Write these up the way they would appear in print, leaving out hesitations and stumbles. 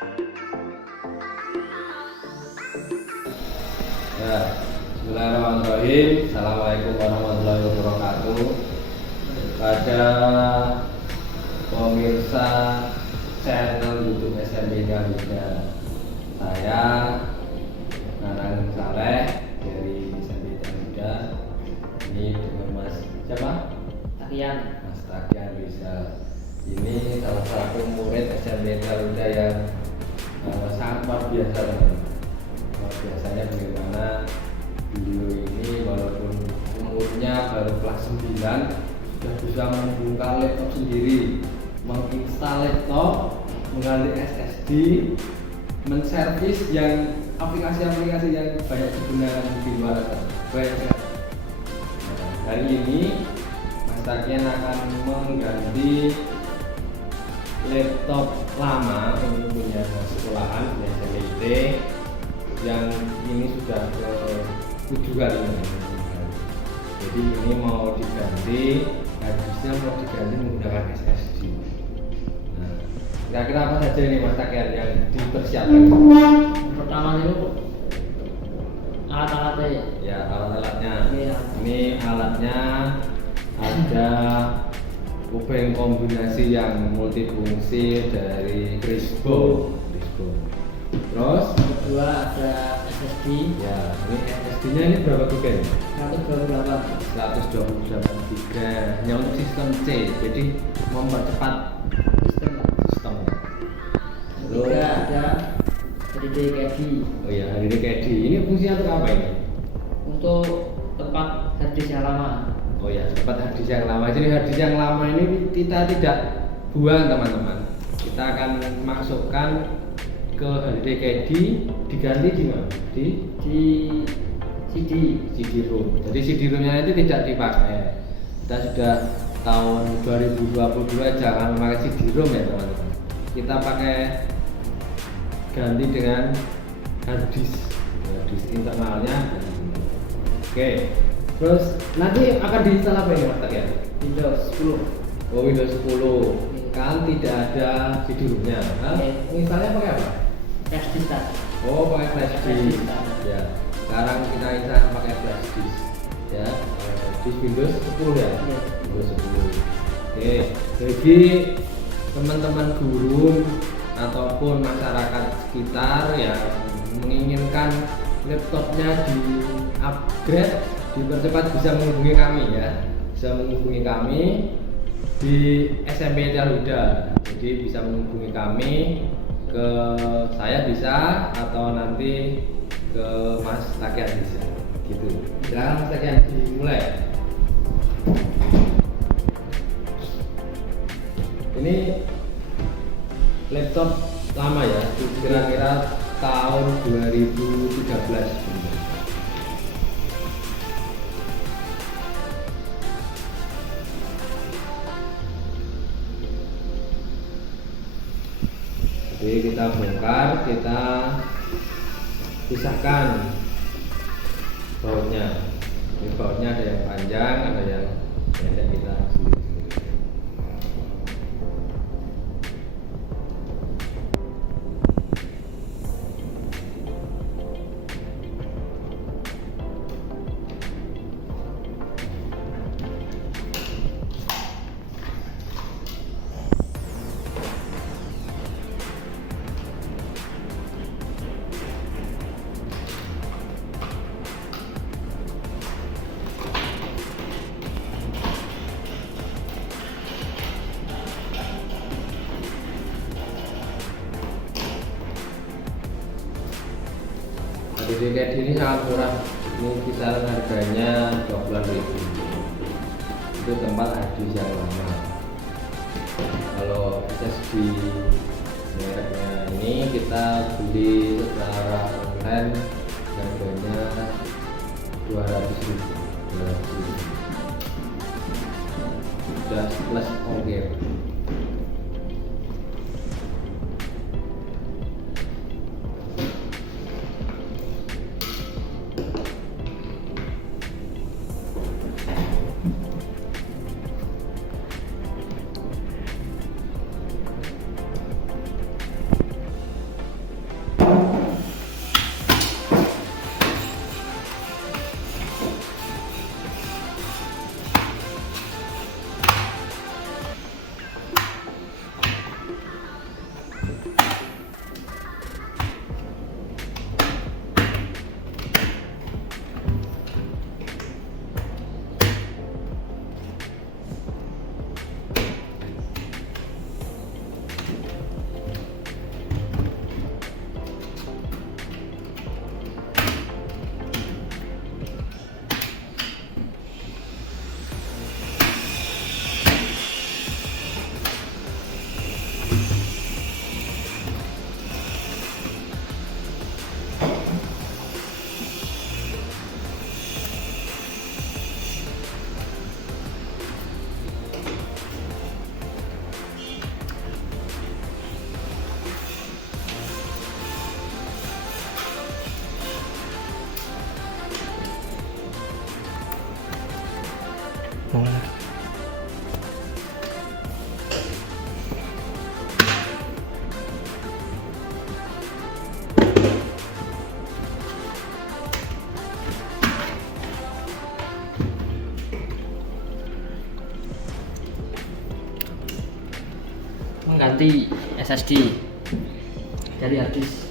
Ya, bismillahirrahmanirrahim. Assalamualaikum warahmatullahi wabarakatuh. Pada pemirsa channel YouTube SMB Garuda, saya Nanang Saleh dari SMB Garuda. Ini dengan Mas siapa? Takian. Mas Takian bisa. Ini salah satu murid SMB Garuda yang sangat luar biasa. Biasanya bagaimana beliau ini walaupun umurnya baru kelas 9 sudah bisa membuka laptop sendiri, menginstal laptop, mengganti SSD, menservis yang aplikasi-aplikasi yang banyak digunakan di luar sana. Hari ini Mas Takian akan mengganti laptop lama untuk punya sekolahan SMIT yang ini sudah ke 7 kali. Jadi ini mau diganti, habisnya mau diganti menggunakan SSD. Nah, kira-kira apa saja ini Mas Takian yang dipersiapkan? Pertama itu alat-alatnya. Ya, alat-alatnya. Iya. Ini alatnya ada kuping kombinasi yang multifungsi dari Crispo. Terus Kedua ada SSD ya, ini SSD-nya ini berapa giga ini? 128. 128 giga. Hanya untuk sistem C, jadi mempercepat sistem. Lalu ada HDD Caddy. Oh iya, HDD Caddy. Ini fungsinya untuk apa ini? Untuk tempat harddisk yang lama. Oh ya, tempat harddisk yang lama. Jadi harddisk yang lama ini kita tidak buang teman-teman. Kita akan masukkan ke HDD Caddy, diganti di mana? Di CD-ROM. Jadi CD-ROM-nya itu tidak dipakai. Kita sudah tahun 2022 jangan memakai CD-ROM ya teman-teman. Kita pakai ganti dengan hard disk internalnya. Oke. Terus nanti akan diinstal apa ini Mas Takian? Windows 10. Oh, Windows 10. Kan tidak ada CD-ROM-nya. Instalnya pakai apa? Flash disk. Oh, pakai flash disk. Ya. Sekarang kita install pakai flash disk. Ya, di Windows 10 ya. Iya. Windows 10. Oke. Bagi teman-teman guru ataupun masyarakat sekitar yang menginginkan laptopnya di upgrade, dipercepat, bisa menghubungi kami ya. Bisa menghubungi kami di SMP Garuda. Jadi bisa menghubungi kami ke saya bisa atau nanti ke Mas Takian bisa gitu. Silakan Mas Takian dimulai. Ini laptop lama ya, kira-kira tahun 2013. Jadi kita bongkar, kita pisahkan bautnya. Ini bautnya ada yang panjang, ada yang pendek, kita sendiri-sendiri. HDD Caddy ini sangat murah, ini kisaran harganya 20.000. Itu tempat harddisk yang lama. Kalau SSD mereknya ini kita beli secara online harganya 200.000. Sudah plus ongkir. Mengganti SSD dari hard disk.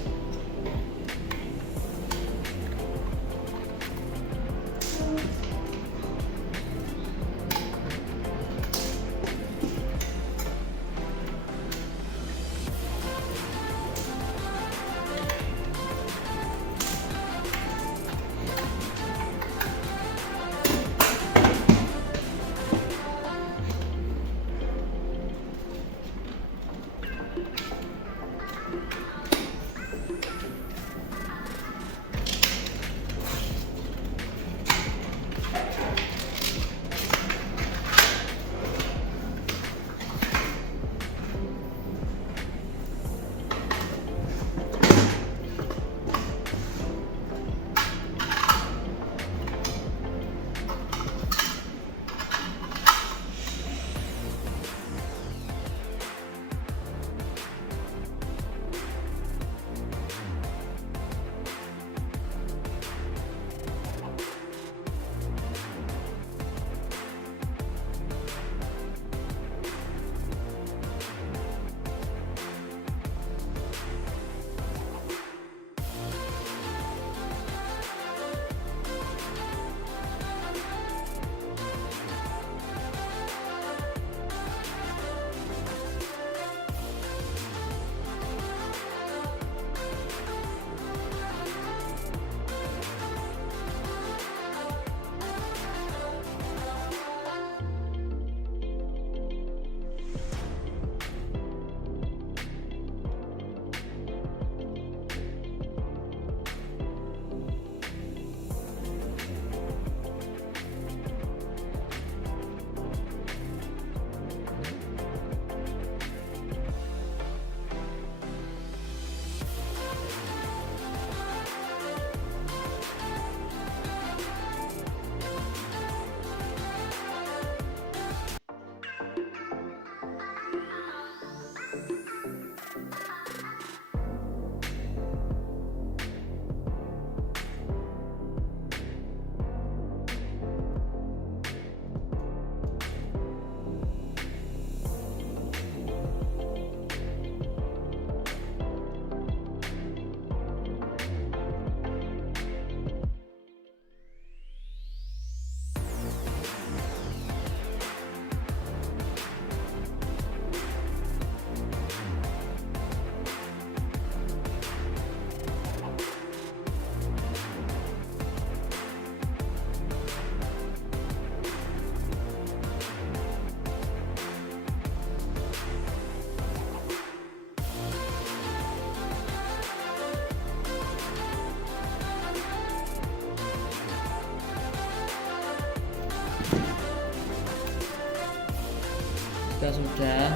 Jika sudah,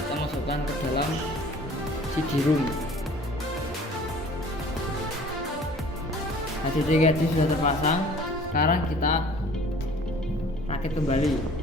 kita masukkan ke dalam CD-ROM. Nah, CD sudah terpasang. Sekarang kita rakit kembali.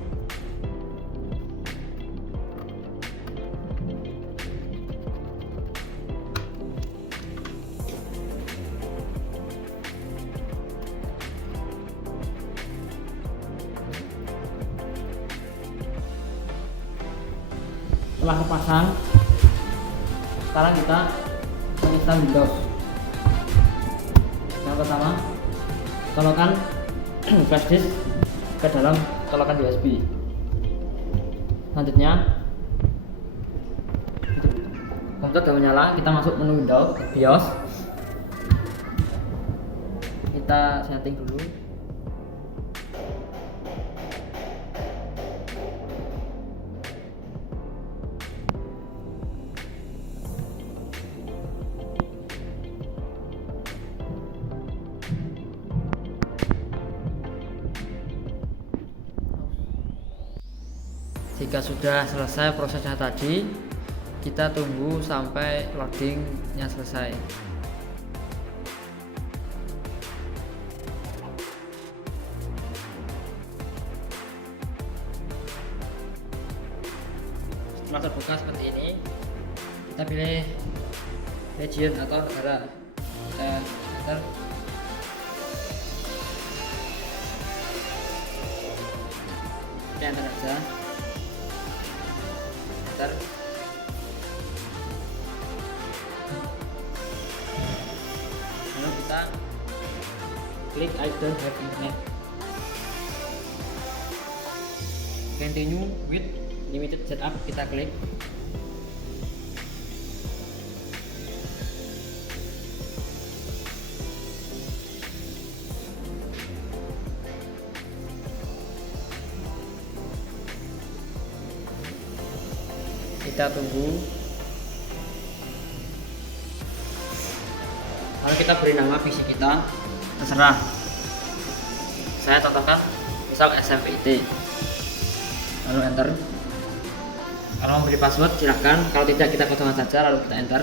Setelah terpasang, Sekarang kita menginstal Windows. Yang pertama, colokan flash disk ke dalam colokan USB. Selanjutnya, komputer sudah menyala, kita masuk menu Windows, BIOS. Kita setting dulu. Jika sudah selesai prosesnya tadi, kita tunggu sampai loadingnya selesai. Setelah terbuka seperti ini, kita pilih region atau negara. Kita enter. Kita enter aja. Enter. Lalu kita klik I don't have internet. Continue with limited setup, kita klik. Kita tunggu. Lalu kita beri nama PC kita, terserah. Saya contohkan misal SMPIT. Lalu enter. Kalau mau beri password silahkan, kalau tidak kita kosongkan saja lalu kita enter.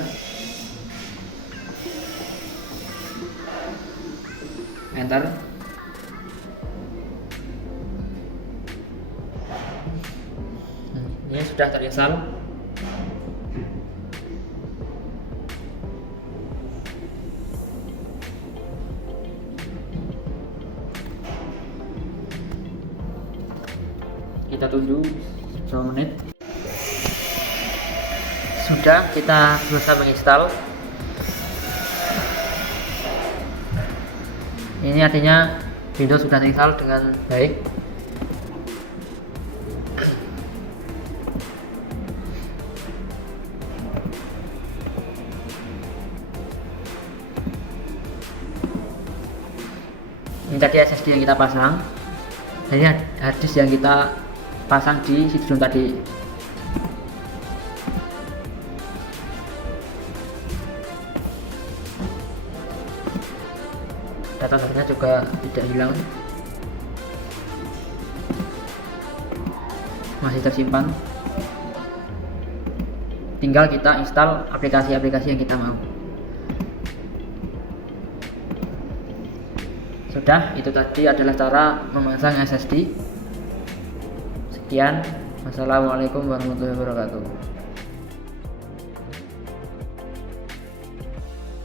Enter. Ini sudah terinstall. Kita tunggu 10 menit. Sudah, kita selesai menginstal. Ini artinya Windows sudah terinstall dengan baik. Ini tadi SSD yang kita pasang. Ini harddisk yang kita pasang di CD-ROM tadi. Data-datanya juga tidak hilang, masih tersimpan. Tinggal kita install aplikasi-aplikasi yang kita mau. Sudah, itu tadi adalah cara memasang SSD. Sekian, wassalamualaikum warahmatullahi wabarakatuh.